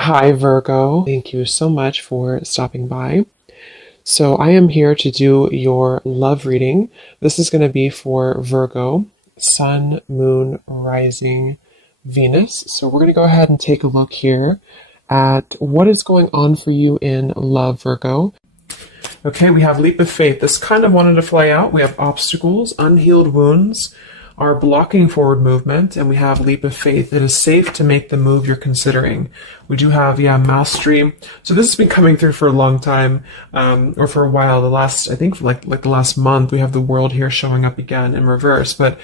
Hi, Virgo. Thank you so much for stopping by. So, I am here to do your love reading. This is going to be for Virgo, Sun, Moon, Rising, Venus. So, we're going to go ahead and take a look here at what is going on for you in love, Virgo. Okay, we have leap of faith. This kind of wanted to fly out. We have obstacles, unhealed wounds are blocking forward movement, and we have leap of faith. It is safe to make the move you're considering. We do have, mastery. So this has been coming through for a long time, or for a while. I think like the last month, we have the world here showing up again in reverse. But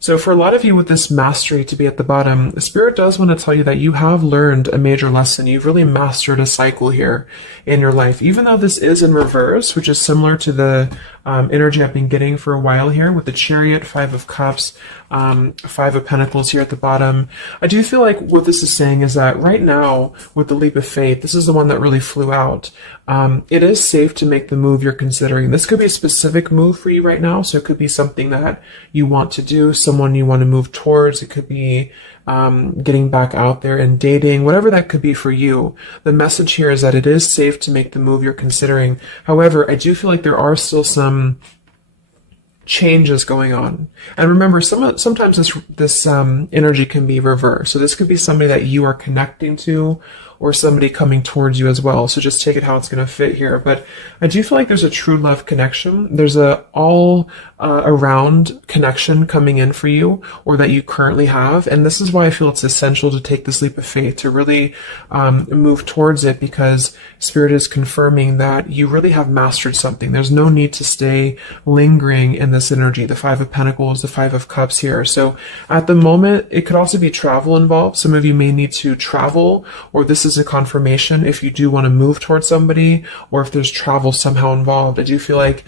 so for a lot of you with this mastery to be at the bottom, the Spirit does want to tell you that you have learned a major lesson. You've really mastered a cycle here in your life. Even though this is in reverse, which is similar to the energy I've been getting for a while here with the Chariot, Five of Cups, Five of Pentacles here at the bottom. I do feel like what this is saying is that right now with the leap of faith, this is the one that really flew out. It is safe to make the move you're considering. This could be a specific move for you right now. So it could be something that you want to do, someone you want to move towards. It could be getting back out there and dating, whatever that could be for you. The message here is that it is safe to make the move you're considering. However, I do feel like there are still some changes going on. And remember, sometimes this energy can be reversed. So this could be somebody that you are connecting to or somebody coming towards you as well. So just take it how it's going to fit here. But I do feel like there's a true love connection. There's a all around connection coming in for you, or that you currently have. And this is why I feel it's essential to take this leap of faith, to really move towards it, because Spirit is confirming that you really have mastered something. There's no need to stay lingering in this energy. The Five of Pentacles, the Five of Cups here. So at the moment, it could also be travel involved. Some of you may need to travel, or this is a confirmation if you do want to move towards somebody, or if there's travel somehow involved. I do feel like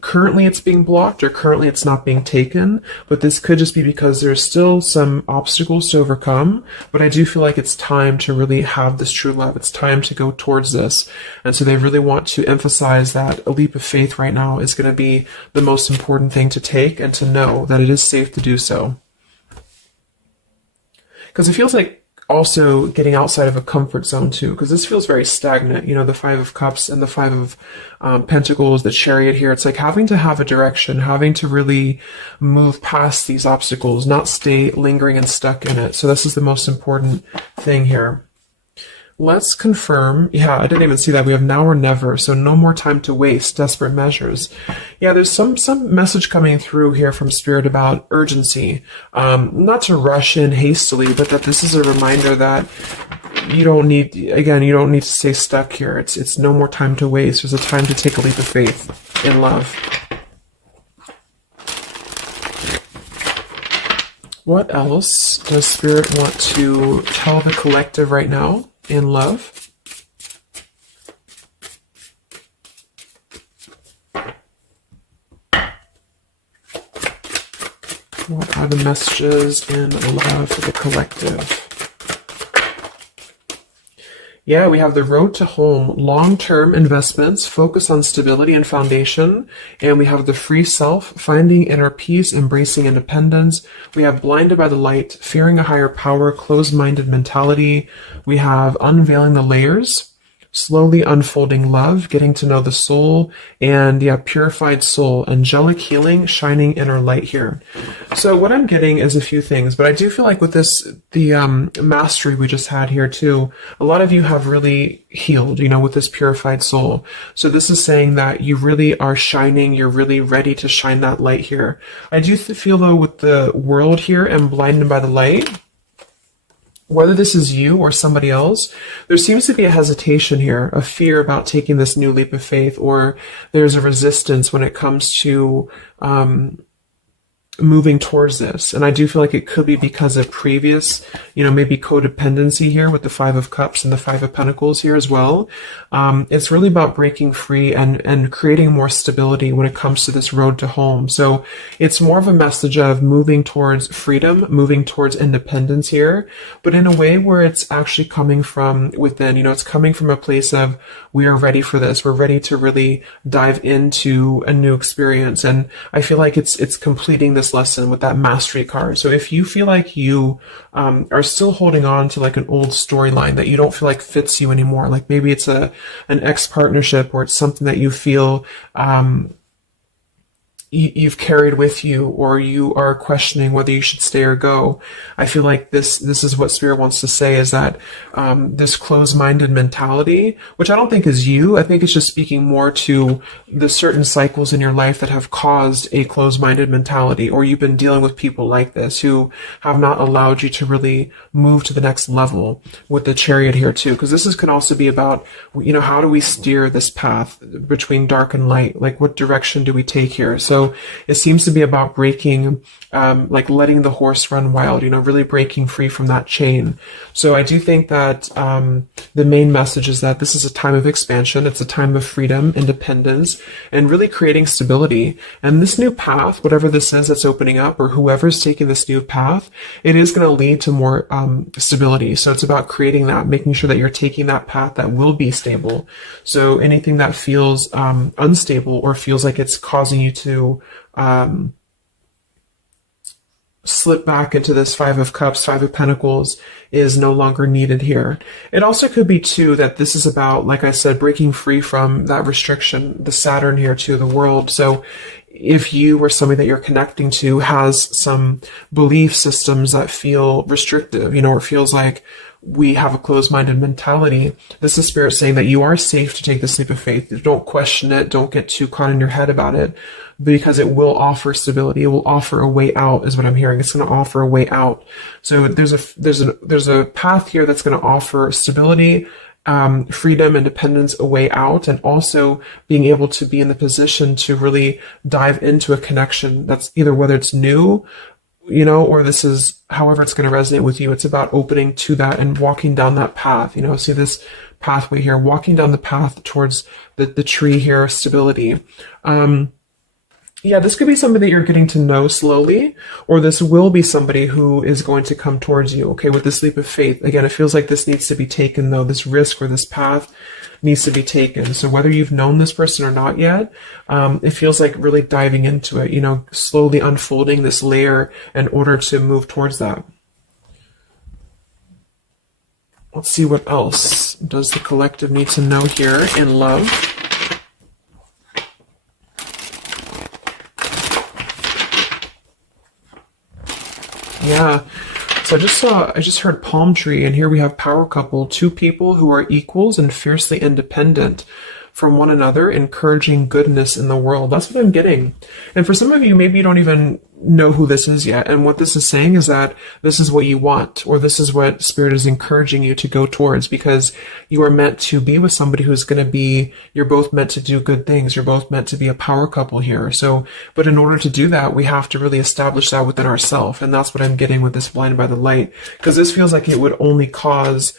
currently it's being blocked, or currently it's not being taken, but this could just be because there's still some obstacles to overcome. But I do feel like it's time to really have this true love. It's time to go towards this. And so they really want to emphasize that a leap of faith right now is going to be the most important thing to take, and to know that it is safe to do so. Because it feels like also getting outside of a comfort zone too, because this feels very stagnant. The Five of Cups and the Five of Pentacles, the Chariot here. It's like having to have a direction, having to really move past these obstacles, not stay lingering and stuck in it. So this is the most important thing here. Let's confirm. Yeah, I didn't even see that. We have now or never. So no more time to waste. Desperate measures. Yeah, there's some message coming through here from Spirit about urgency. Not to rush in hastily, but that this is a reminder that you don't need to stay stuck here. It's no more time to waste. There's a time to take a leap of faith in love. What else does Spirit want to tell the collective right now in love? What are the messages in love for the collective? Yeah, we have the road to home, long-term investments, focus on stability and foundation. And we have the free self, finding inner peace, embracing independence. We have blinded by the light, fearing a higher power, closed-minded mentality. We have unveiling the layers, slowly unfolding love, getting to know the soul, and purified soul, angelic healing, shining inner light here. So what I'm getting is a few things, but I do feel like with this, the mastery we just had here too, a lot of you have really healed, with this purified soul. So this is saying that you really are shining, you're really ready to shine that light here. I do feel though with the world here and blinded by the light, whether this is you or somebody else, there seems to be a hesitation here, a fear about taking this new leap of faith, or there's a resistance when it comes to moving towards this. And I do feel like it could be because of previous, maybe codependency here with the Five of Cups and the Five of Pentacles here as well. It's really about breaking free and creating more stability when it comes to this road to home. So it's more of a message of moving towards freedom, moving towards independence here, but in a way where it's actually coming from within. It's coming from a place of, we are ready for this. We're ready to really dive into a new experience. And I feel like it's completing this this lesson with that mastery card. So if you feel like you are still holding on to like an old storyline that you don't feel like fits you anymore, like maybe it's an ex partnership, or it's something that you feel you've carried with you, or you are questioning whether you should stay or go. I feel like this is what Spirit wants to say, is that this closed-minded mentality, which I don't think is you, I think it's just speaking more to the certain cycles in your life that have caused a closed-minded mentality, or you've been dealing with people like this who have not allowed you to really move to the next level, with the Chariot here too, because this can also be about, how do we steer this path between dark and light? Like, what direction do we take here? So it seems to be about breaking, like letting the horse run wild, really breaking free from that chain. So I do think that the main message is that this is a time of expansion. It's a time of freedom, independence, and really creating stability. And this new path, whatever this is that's opening up, or whoever's taking this new path, it is going to lead to more stability. So it's about creating that, making sure that you're taking that path that will be stable. So anything that feels unstable, or feels like it's causing you to slip back into this Five of Cups, Five of Pentacles, is no longer needed here. It also could be too that this is about, like I said, breaking free from that restriction, the Saturn here too, the world. So if you or somebody that you're connecting to has some belief systems that feel restrictive, or it feels like we have a closed-minded mentality, this is Spirit saying that you are safe to take this leap of faith. Don't question it. Don't get too caught in your head about it, because it will offer stability. It will offer a way out, is what I'm hearing. It's going to offer a way out. So there's a path here that's going to offer stability, freedom, independence, a way out, and also being able to be in the position to really dive into a connection that's either, whether it's new, or this is however it's going to resonate with you. It's about opening to that and walking down that path. See this pathway here, walking down the path towards the tree here, stability. This could be somebody that you're getting to know slowly, or this will be somebody who is going to come towards you, okay, with this leap of faith. Again, it feels like this needs to be taken, though. This risk or this path needs to be taken. So whether you've known this person or not yet, it feels like really diving into it, slowly unfolding this layer in order to move towards that. Let's see, what else does the collective need to know here in love? Yeah. So I just heard palm tree, and here we have power couple, two people who are equals and fiercely independent from one another, encouraging goodness in the world. That's what I'm getting. And for some of you, maybe you don't even know who this is yet. And what this is saying is that this is what you want, or this is what Spirit is encouraging you to go towards, because you are meant to be with somebody who's going to be, you're both meant to do good things. You're both meant to be a power couple here. So, but in order to do that, we have to really establish that within ourselves. And that's what I'm getting with this blinded by the light, because this feels like it would only cause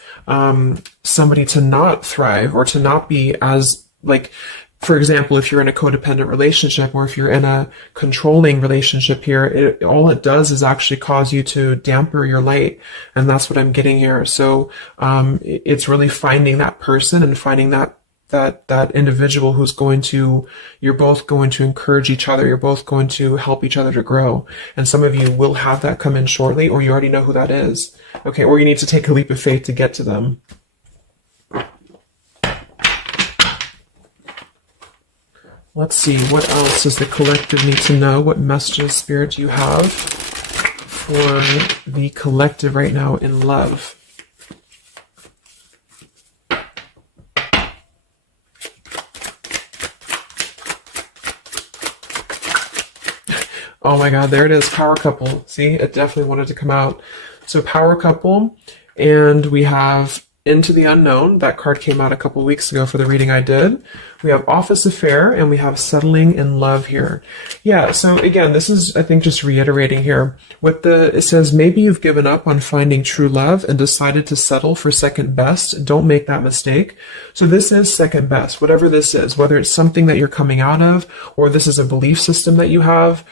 somebody to not thrive, or to not be as, like, for example, if you're in a codependent relationship, or if you're in a controlling relationship here, all it does is actually cause you to damper your light. And that's what I'm getting here. So it's really finding that person and finding that individual who's you're both going to encourage each other. You're both going to help each other to grow. And some of you will have that come in shortly, or you already know who that is. Okay, or you need to take a leap of faith to get to them. Let's see, what else does the collective need to know? What messages, Spirit, do you have for the collective right now in love? Oh my God, there it is, power couple. See, it definitely wanted to come out. So power couple, and we have Into the Unknown. That card came out a couple weeks ago for the reading I did. We have Office Affair, and we have Settling in Love here. Yeah, so again, this is, I think, just reiterating here. It says, maybe you've given up on finding true love and decided to settle for second best. Don't make that mistake. So this is second best, whatever this is, whether it's something that you're coming out of, or this is a belief system that you have.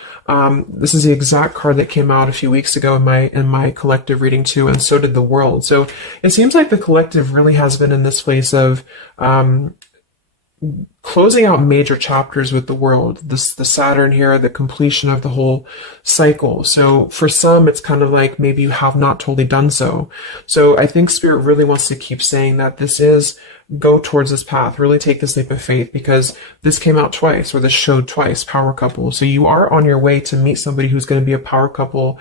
This is the exact card that came out a few weeks ago in my collective reading too, and so did the world. So it seems like the collective really has been in this place of closing out major chapters with the world, the Saturn here, the completion of the whole cycle. So for some, it's kind of like maybe you have not totally done so. So I think Spirit really wants to keep saying that this is, go towards this path, really take this leap of faith, because this came out twice, or this showed twice, power couple. So you are on your way to meet somebody who's going to be a power couple,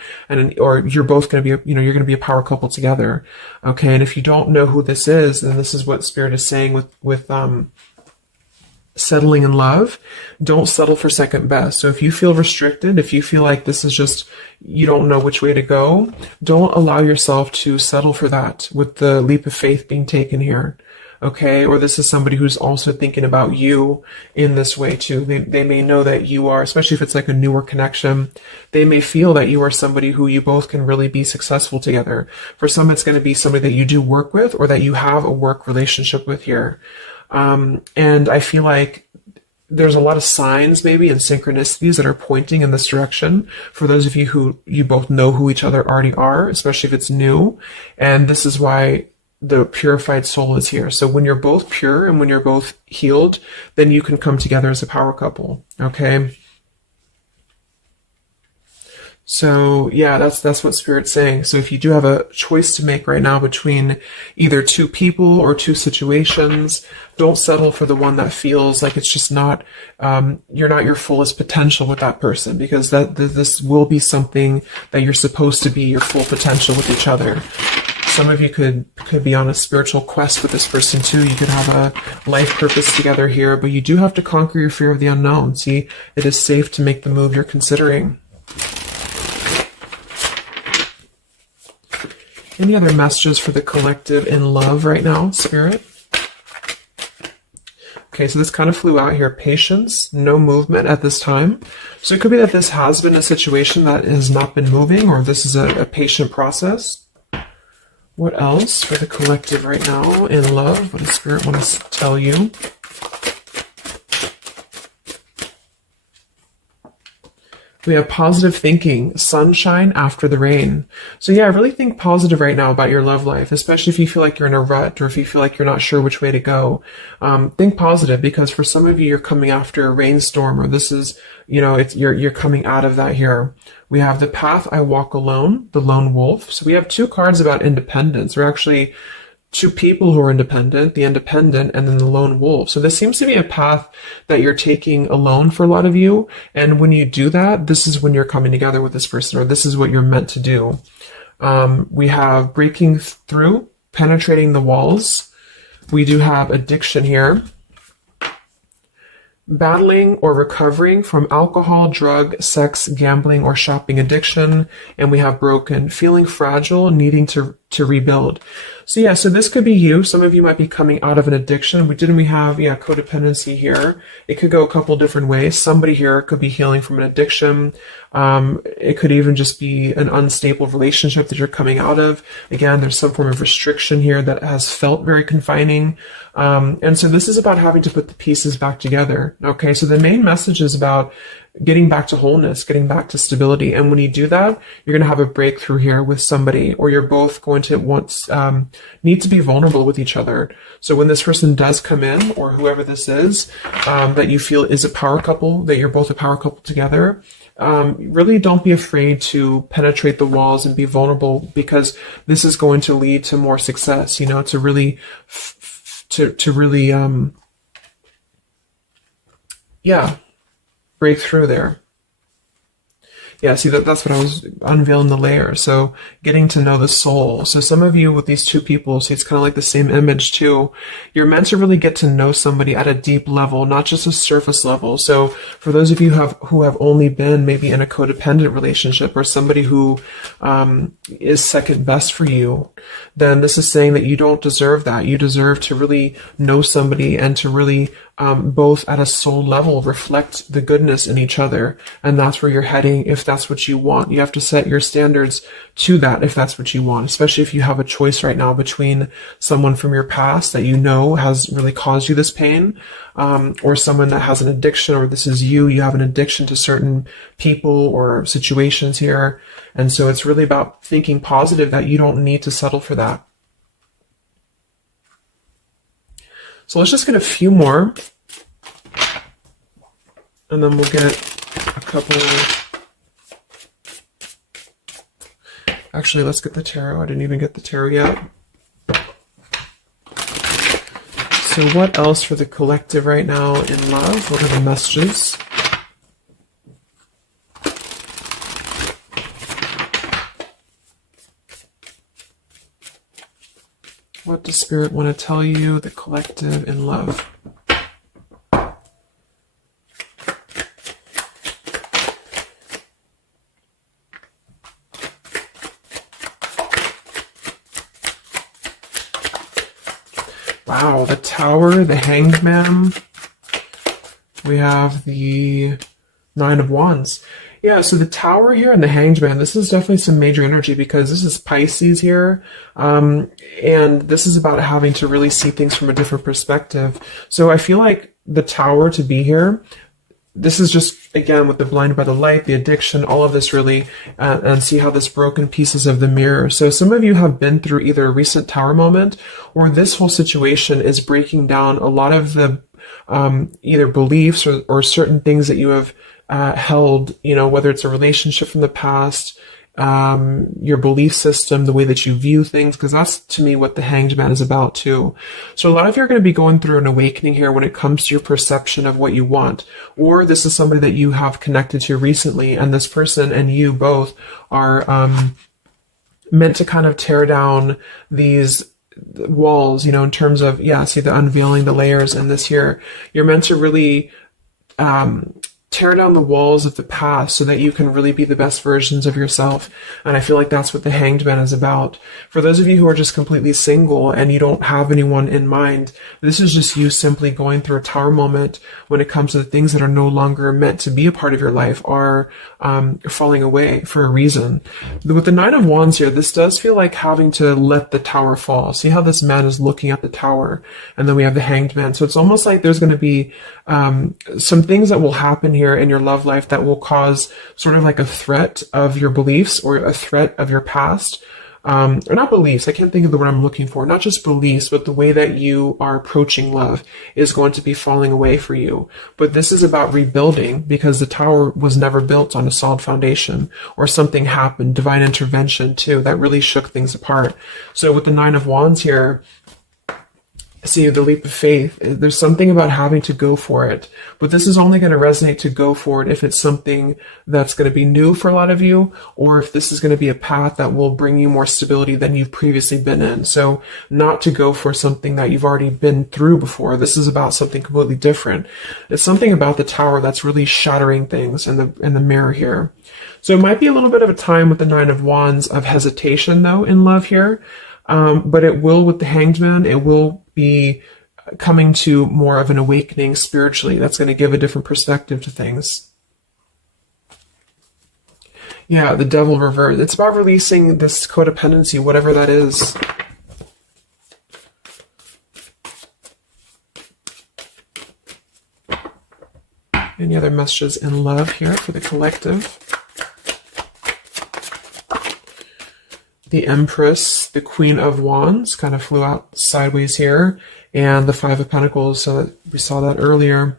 or you're both going to be, you're going to be a power couple together. Okay. And if you don't know who this is, then this is what Spirit is saying with settling in love. Don't settle for second best. So if you feel restricted, if you feel like this is just, you don't know which way to go, don't allow yourself to settle for that with the leap of faith being taken here. Okay. Or this is somebody who's also thinking about you in this way too. They may know that you are, especially if it's like a newer connection, they may feel that you are somebody who you both can really be successful together. For some, it's going to be somebody that you do work with, or that you have a work relationship with here. And I feel like there's a lot of signs maybe and synchronicities that are pointing in this direction for those of you who you both know who each other already are, especially if it's new. And this is why the purified soul is here. So when you're both pure and when you're both healed, then you can come together as a power couple. Okay. So yeah, that's what Spirit's saying. So if you do have a choice to make right now between either two people or two situations, don't settle for the one that feels like it's just not, you're not your fullest potential with that person, because this will be something that you're supposed to be your full potential with each other. Some of you could be on a spiritual quest with this person too. You could have a life purpose together here, but you do have to conquer your fear of the unknown. See, it is safe to make the move you're considering. Any other messages for the collective in love right now, Spirit? Okay, so this kind of flew out here. Patience, no movement at this time. So it could be that this has been a situation that has not been moving, or this is a patient process. What else for the collective right now in love? What does Spirit want to tell you? We have positive thinking, sunshine after the rain. So yeah, really think positive right now about your love life, especially if you feel like you're in a rut, or if you feel like you're not sure which way to go. Think positive, because for some of you, you're coming after a rainstorm, or this is, you're coming out of that here. We have the path I walk alone, the lone wolf. So we have two cards about independence, or actually two people who are independent, the independent, and then the lone wolf. So this seems to be a path that you're taking alone for a lot of you. And when you do that, this is when you're coming together with this person, or this is what you're meant to do. We have breaking through, penetrating the walls. We do have addiction here. Battling or recovering from alcohol, drug, sex, gambling, or shopping addiction. And we have broken, feeling fragile, needing to rebuild. So yeah, so this could be you. Some of you might be coming out of an addiction. We have, codependency here. It could go a couple different ways. Somebody here could be healing from an addiction. It could even just be an unstable relationship that you're coming out of. Again, there's some form of restriction here that has felt very confining. And so this is about having to put the pieces back together. Okay, so the main message is about getting back to wholeness, getting back to stability. And when you do that, you're going to have a breakthrough here with somebody, or you're both going to need to be vulnerable with each other. So when this person does come in, or whoever this is, that you feel is a power couple, that you're both a power couple together, really don't be afraid to penetrate the walls and be vulnerable, because this is going to lead to more success, to really, break through there. Yeah, see, that's what I was unveiling the layer. So getting to know the soul. So some of you with these two people, see, it's kind of like the same image too. You're meant to really get to know somebody at a deep level, not just a surface level. So for those of you who have only been maybe in a codependent relationship, or somebody who is second best for you, then this is saying that you don't deserve that. You deserve to really know somebody, and to really both at a soul level reflect the goodness in each other. And that's where you're heading if that's what you want. You have to set your standards to that if that's what you want, especially if you have a choice right now between someone from your past that has really caused you this pain, or someone that has an addiction, or this is you have an addiction to certain people or situations here. And so it's really about thinking positive, that you don't need to settle for that. So let's just get a few more And then we'll get a couple. Actually, let's get the tarot. I didn't even get the tarot yet. So what else for the collective right now in love? What are the messages? What does Spirit want to tell you, the collective in love? Wow, the Tower, the Hanged Man. We have the Nine of Wands. Yeah, so the Tower here and the Hanged Man, this is definitely some major energy because this is Pisces here. And this is about having to really see things from a different perspective. So I feel like the Tower to be here, this is just, again, with the blinded by the light, the addiction, all of this really, and see how this broken pieces of the mirror. So some of you have been through either a recent Tower moment or this whole situation is breaking down a lot of the either beliefs or certain things that you have held, you know, whether it's a relationship from the past, your belief system, the way that you view things, because that's to me what the Hanged Man is about too. So a lot of you are going to be going through an awakening here when it comes to your perception of what you want, or this is somebody that you have connected to recently, and this person and you both are meant to kind of tear down these walls, you know, in terms of, yeah, see the unveiling the layers in this here. You're meant to really tear down the walls of the past so that you can really be the best versions of yourself. And I feel like that's what the Hanged Man is about. For those of you who are just completely single and you don't have anyone in mind, this is just you simply going through a Tower moment when it comes to the things that are no longer meant to be a part of your life are falling away for a reason. With the Nine of Wands here, this does feel like having to let the Tower fall. See how this man is looking at the Tower, and then we have the Hanged Man. So it's almost like there's going to be some things that will happen here in your love life that will cause sort of like a threat of your beliefs or a threat of your past. Or not beliefs, I can't think of the word I'm looking for, not just beliefs, but the way that you are approaching love is going to be falling away for you. But this is about rebuilding because the Tower was never built on a solid foundation, or something happened, divine intervention too, that really shook things apart. So with the Nine of Wands here, see the leap of faith, there's something about having to go for it, but this is only going to resonate to go for it if it's something that's going to be new for a lot of you, or if this is going to be a path that will bring you more stability than you've previously been in. So not to go for something that you've already been through before. This is about something completely different. It's something about the Tower that's really shattering things in the mirror here. So it might be a little bit of a time with the Nine of Wands of hesitation though in love here. But it will, with the Hanged Man, it will be coming to more of an awakening spiritually. That's going to give a different perspective to things. Yeah, the Devil reverse. It's about releasing this codependency, whatever that is. Any other messages in love here for the collective? The Empress, the Queen of Wands, kind of flew out sideways here, and the Five of Pentacles, so that we saw that earlier.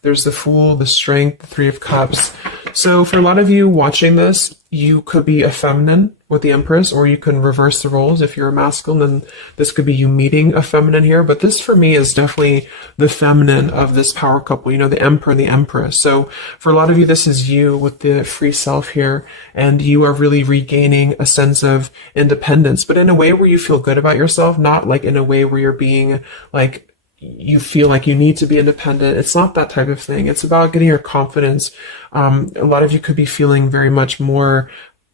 There's the Fool, the Strength, the Three of Cups. So for a lot of you watching this, you could be a feminine with the Empress, or you can reverse the roles. If you're a masculine, then this could be you meeting a feminine here. But this for me is definitely the feminine of this power couple, you know, the Emperor and the Empress. So for a lot of you, this is you with the free self here, and you are really regaining a sense of independence, but in a way where you feel good about yourself, not like in a way where you're being like, you feel like you need to be independent. It's not that type of thing. It's about getting your confidence. A lot of you could be feeling very much more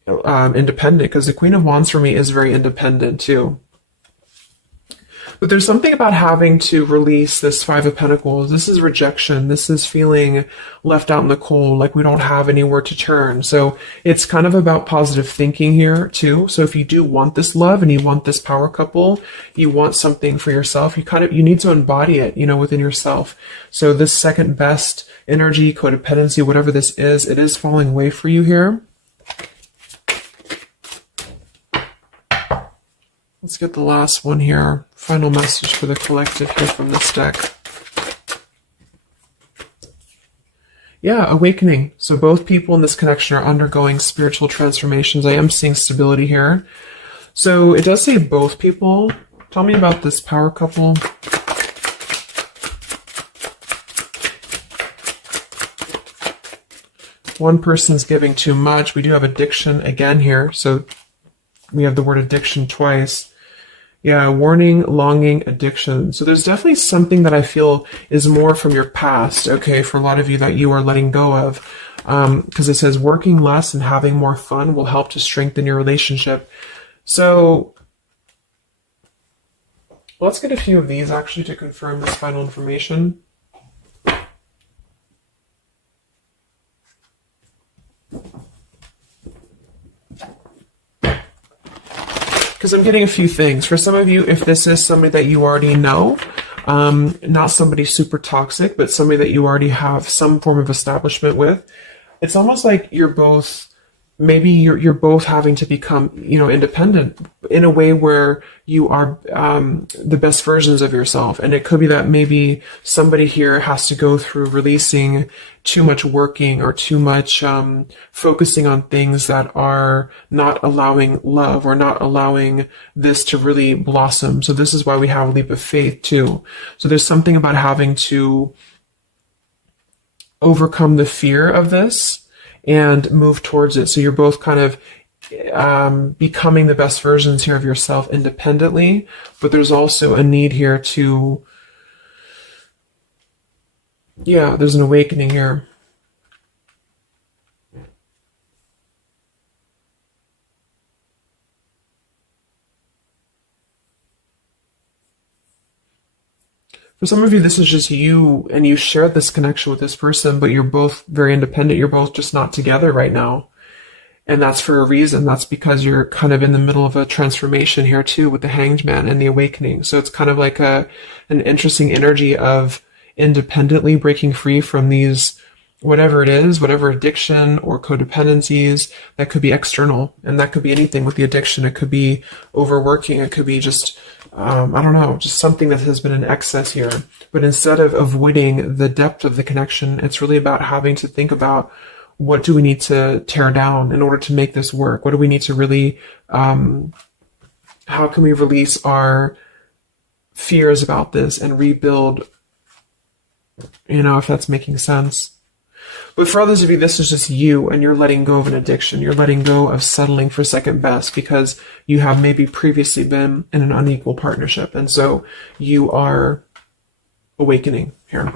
independent, because the Queen of Wands for me is very independent too. But there's something about having to release this Five of Pentacles. This is rejection. This is feeling left out in the cold, like we don't have anywhere to turn. So it's kind of about positive thinking here too. So if you do want this love and you want this power couple, you want something for yourself, you need to embody it, you know, within yourself. So this second best energy, codependency, whatever this is, it is falling away for you here. Let's get the last one here. Final message for the collective here from this deck. Yeah, awakening. So both people in this connection are undergoing spiritual transformations. I am seeing stability here. So it does say both people. Tell me about this power couple. One person's giving too much. We do have addiction again here. So we have the word addiction twice. Yeah, warning, longing, addiction. So there's definitely something that I feel is more from your past, okay, for a lot of you that you are letting go of. Because it says working less and having more fun will help to strengthen your relationship. So let's get a few of these actually to confirm this final information. Because I'm getting a few things. For some of you, if this is somebody that you already know, not somebody super toxic, but somebody that you already have some form of establishment with, it's almost like you're both, maybe you're both having to become, independent in a way where you are the best versions of yourself. And it could be that maybe somebody here has to go through releasing too much working or too much focusing on things that are not allowing love or not allowing this to really blossom. So this is why we have a leap of faith too. So there's something about having to overcome the fear of this and move towards it. So you're both kind of becoming the best versions here of yourself independently, but there's also a need here to, there's an awakening here. For some of you, this is just you, and you shared this connection with this person, but you're both very independent. You're both just not together right now. And that's for a reason. That's because you're kind of in the middle of a transformation here too with the Hanged Man and the awakening. So it's kind of like an interesting energy of independently breaking free from these, whatever it is, whatever addiction or codependencies that could be external. And that could be anything with the addiction. It could be overworking. It could be just, I don't know, just something that has been in excess here. But instead of avoiding the depth of the connection, it's really about having to think about, what do we need to tear down in order to make this work? What do we need to really, how can we release our fears about this and rebuild, if that's making sense. But for others of you, this is just you, and you're letting go of an addiction. You're letting go of settling for second best because you have maybe previously been in an unequal partnership. And so you are awakening here.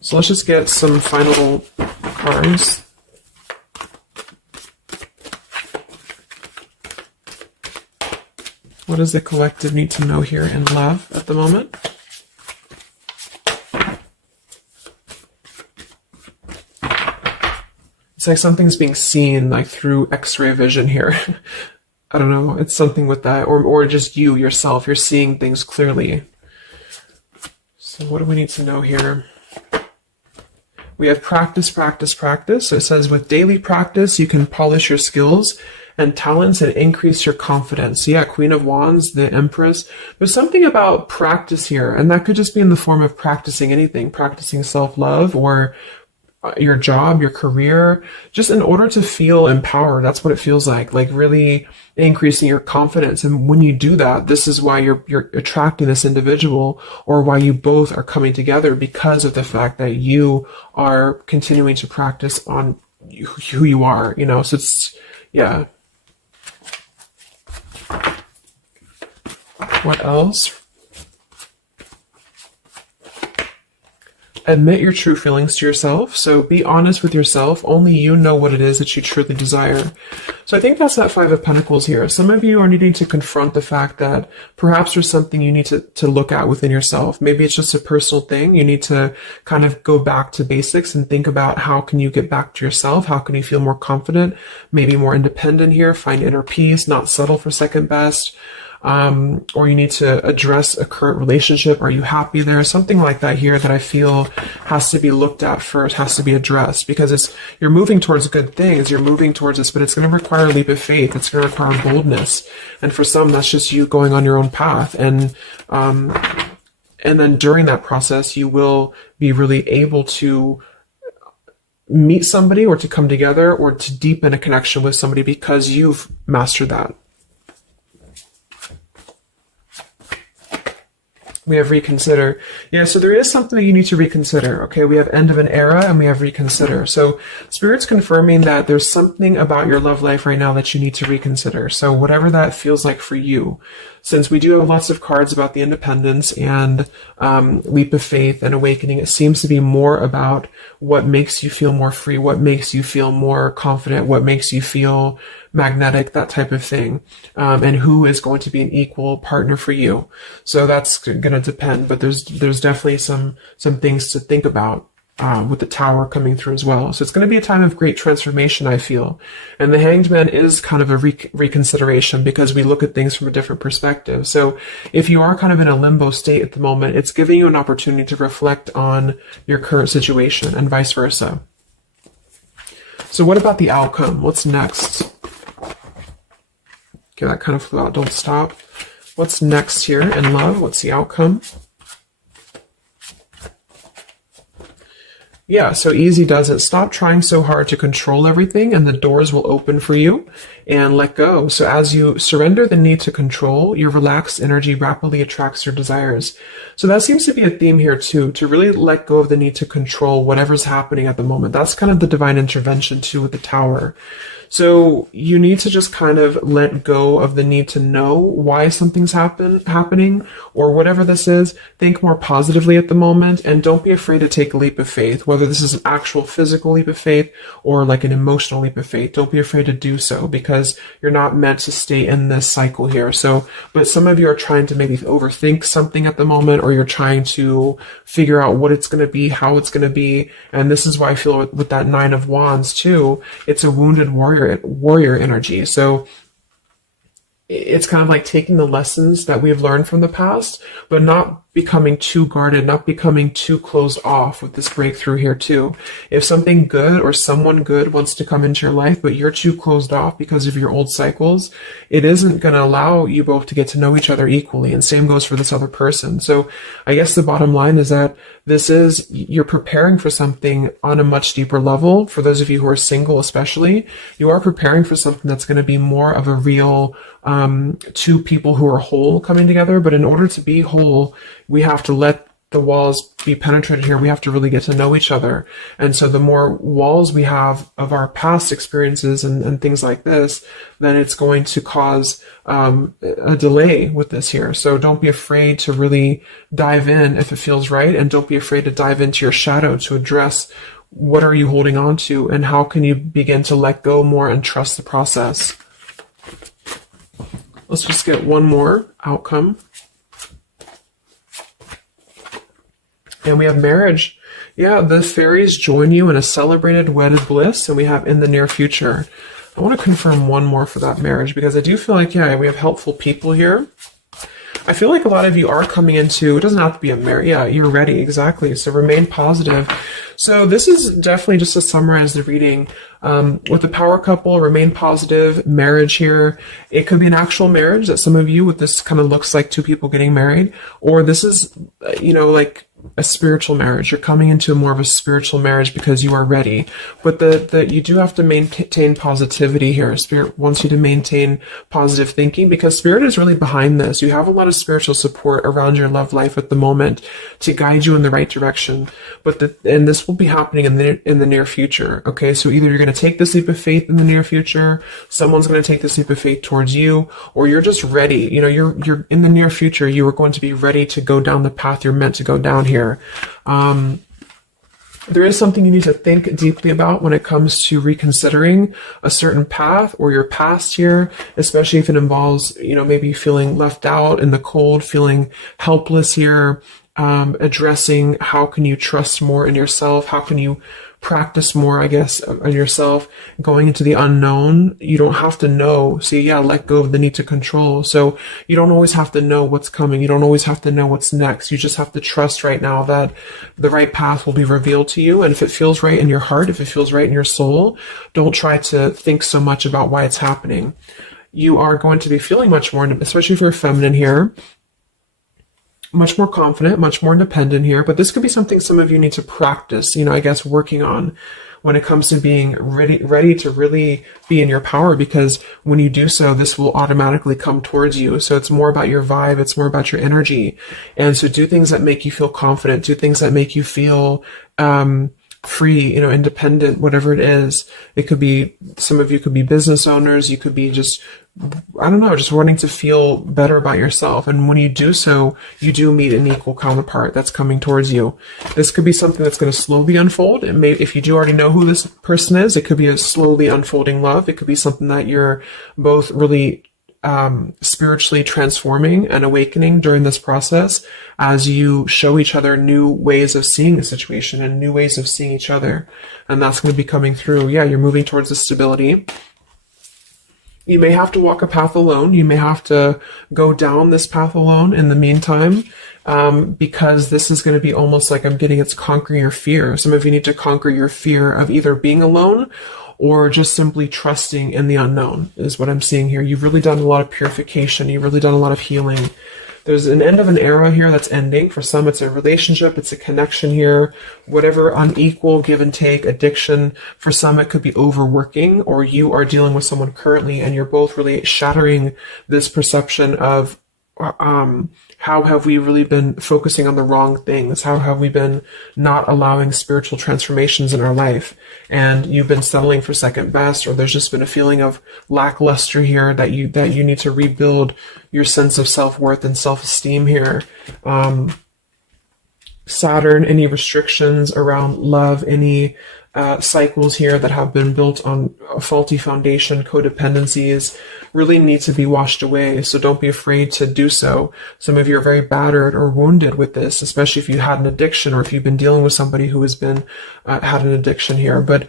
So let's just get some final cards. What does the collective need to know here in love at the moment? It's like something's being seen like through X-ray vision here. I don't know. It's something with that. Or just you, yourself. You're seeing things clearly. So what do we need to know here? We have practice, practice, practice. So it says with daily practice, you can polish your skills and talents and increase your confidence. So yeah, Queen of Wands, the Empress. There's something about practice here. And that could just be in the form of practicing anything. Practicing self-love or your job, your career, just in order to feel empowered. That's what it feels like really increasing your confidence. And when you do that, this is why you're attracting this individual, or why you both are coming together, because of the fact that you are continuing to practice on who you are, so it's, yeah. What else? Admit your true feelings to yourself. So be honest with yourself. Only you know what it is that you truly desire. So I think that's that Five of Pentacles here. Some of you are needing to confront the fact that perhaps there's something you need to look at within yourself. Maybe it's just a personal thing. You need to kind of go back to basics and think about how can you get back to yourself? How can you feel more confident, maybe more independent here, find inner peace, not settle for second best. Or you need to address a current relationship. Are you happy there? Something like that here that I feel has to be looked at first, has to be addressed, because you're moving towards good things. You're moving towards this, but it's going to require a leap of faith. It's going to require boldness. And for some, that's just you going on your own path. And then during that process, you will be really able to meet somebody or to come together or to deepen a connection with somebody because you've mastered that. We have reconsider. Yeah, so there is something that you need to reconsider. Okay, we have end of an era and we have reconsider. So Spirit's confirming that there's something about your love life right now that you need to reconsider. So whatever that feels like for you. Since we do have lots of cards about the independence and leap of faith and awakening, it seems to be more about what makes you feel more free, what makes you feel more confident, what makes you feel magnetic, that type of thing, and who is going to be an equal partner for you. So that's going to depend, but there's definitely some things to think about with the Tower coming through as well. So it's going to be a time of great transformation, I feel. And the Hanged Man is kind of a reconsideration because we look at things from a different perspective. So if you are kind of in a limbo state at the moment, it's giving you an opportunity to reflect on your current situation and vice versa. So what about the outcome? What's next? Okay, that kind of flew out. Don't stop. What's next here in love? What's the outcome? Yeah, so easy does it. Stop trying so hard to control everything and the doors will open for you, and let go. So as you surrender the need to control, your relaxed energy rapidly attracts your desires. So that seems to be a theme here too, to really let go of the need to control whatever's happening at the moment. That's kind of the divine intervention too with the Tower. So you need to just kind of let go of the need to know why something's happening or whatever this is. Think more positively at the moment and don't be afraid to take a leap of faith, whether this is an actual physical leap of faith or like an emotional leap of faith. Don't be afraid to do so because you're not meant to stay in this cycle here. So, but some of you are trying to maybe overthink something at the moment, or you're trying to figure out what it's going to be, how it's going to be. And this is why I feel with that Nine of Wands too, it's a wounded warrior energy. So it's kind of like taking the lessons that we've learned from the past, but not becoming too guarded, not becoming too closed off with this breakthrough here too. If something good or someone good wants to come into your life, but you're too closed off because of your old cycles, it isn't going to allow you both to get to know each other equally. And same goes for this other person. So I guess the bottom line is that you're preparing for something on a much deeper level. For those of you who are single, especially, you are preparing for something that's going to be more of a real two people who are whole coming together. But in order to be whole, we have to let the walls be penetrated here. We have to really get to know each other. And so the more walls we have of our past experiences and things like this, then it's going to cause a delay with this here. So don't be afraid to really dive in if it feels right. And don't be afraid to dive into your shadow to address what are you holding on to and how can you begin to let go more and trust the process. Let's just get one more outcome. And we have marriage. Yeah, the fairies join you in a celebrated wedded bliss, and we have in the near future. I want to confirm one more for that marriage because I do feel like, yeah, we have helpful people here. I feel like a lot of you are coming into, it doesn't have to be a marriage. Yeah, you're ready. Exactly. So remain positive. So this is definitely just to summarize the reading. With the power couple, remain positive, marriage here. It could be an actual marriage that some of you with this kind of looks like two people getting married, or this is, like a spiritual marriage. You're coming into more of a spiritual marriage because you are ready. But you do have to maintain positivity here. Spirit wants you to maintain positive thinking because Spirit is really behind this. You have a lot of spiritual support around your love life at the moment to guide you in the right direction. And this will be happening in the near future. Okay, so either you're going to take this leap of faith in the near future, someone's going to take this leap of faith towards you, or you're just ready. You're in the near future. You are going to be ready to go down the path you're meant to go down here. There is something you need to think deeply about when it comes to reconsidering a certain path or your past here, especially if it involves, maybe feeling left out in the cold, feeling helpless here, addressing how can you trust more in yourself, how can you practice more, I guess, on yourself, going into the unknown. You don't have to know. See, yeah, let go of the need to control. So you don't always have to know what's coming. You don't always have to know what's next. You just have to trust right now that the right path will be revealed to you. And if it feels right in your heart, if it feels right in your soul, don't try to think so much about why it's happening. You are going to be feeling much more, especially if you're feminine here. much more confident, much more independent here, but this could be something some of you need to practice, I guess working on when it comes to being ready to really be in your power, because when you do so, this will automatically come towards you. So it's more about your vibe, it's more about your energy. And so do things that make you feel confident, do things that make you feel free, independent, whatever it is. It could be, some of you could be business owners, you could be just, I don't know, just wanting to feel better about yourself. And when you do so, you do meet an equal counterpart that's coming towards you. This could be something that's going to slowly unfold. It may, if you do already know who this person is, it could be a slowly unfolding love. It could be something that you're both really spiritually transforming and awakening during this process as you show each other new ways of seeing the situation and new ways of seeing each other. And that's going to be coming through. Yeah, you're moving towards the stability. You may have to walk a path alone. You may have to go down this path alone in the meantime, because this is going to be almost like I'm getting it's conquering your fear. Some of you need to conquer your fear of either being alone or just simply trusting in the unknown is what I'm seeing here. You've really done a lot of purification. You've really done a lot of healing. There's an end of an era here that's ending. For some, it's a relationship, it's a connection here, whatever unequal give and take, addiction. For some, it could be overworking, or you are dealing with someone currently and you're both really shattering this perception of how have we really been focusing on the wrong things? How have we been not allowing spiritual transformations in our life? And you've been settling for second best, or there's just been a feeling of lackluster here that you need to rebuild your sense of self-worth and self-esteem here. Saturn, any restrictions around love, any cycles here that have been built on a faulty foundation, codependencies, really need to be washed away. So don't be afraid to do so. Some of you are very battered or wounded with this, especially if you had an addiction or if you've been dealing with somebody who has been had an addiction here. But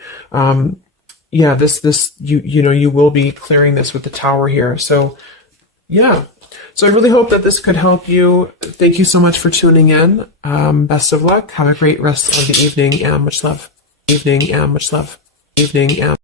yeah, you will be clearing this with the Tower here. So yeah. So I really hope that this could help you. Thank you so much for tuning in. Best of luck. Have a great rest of the evening and much love. Evening and much love. Evening and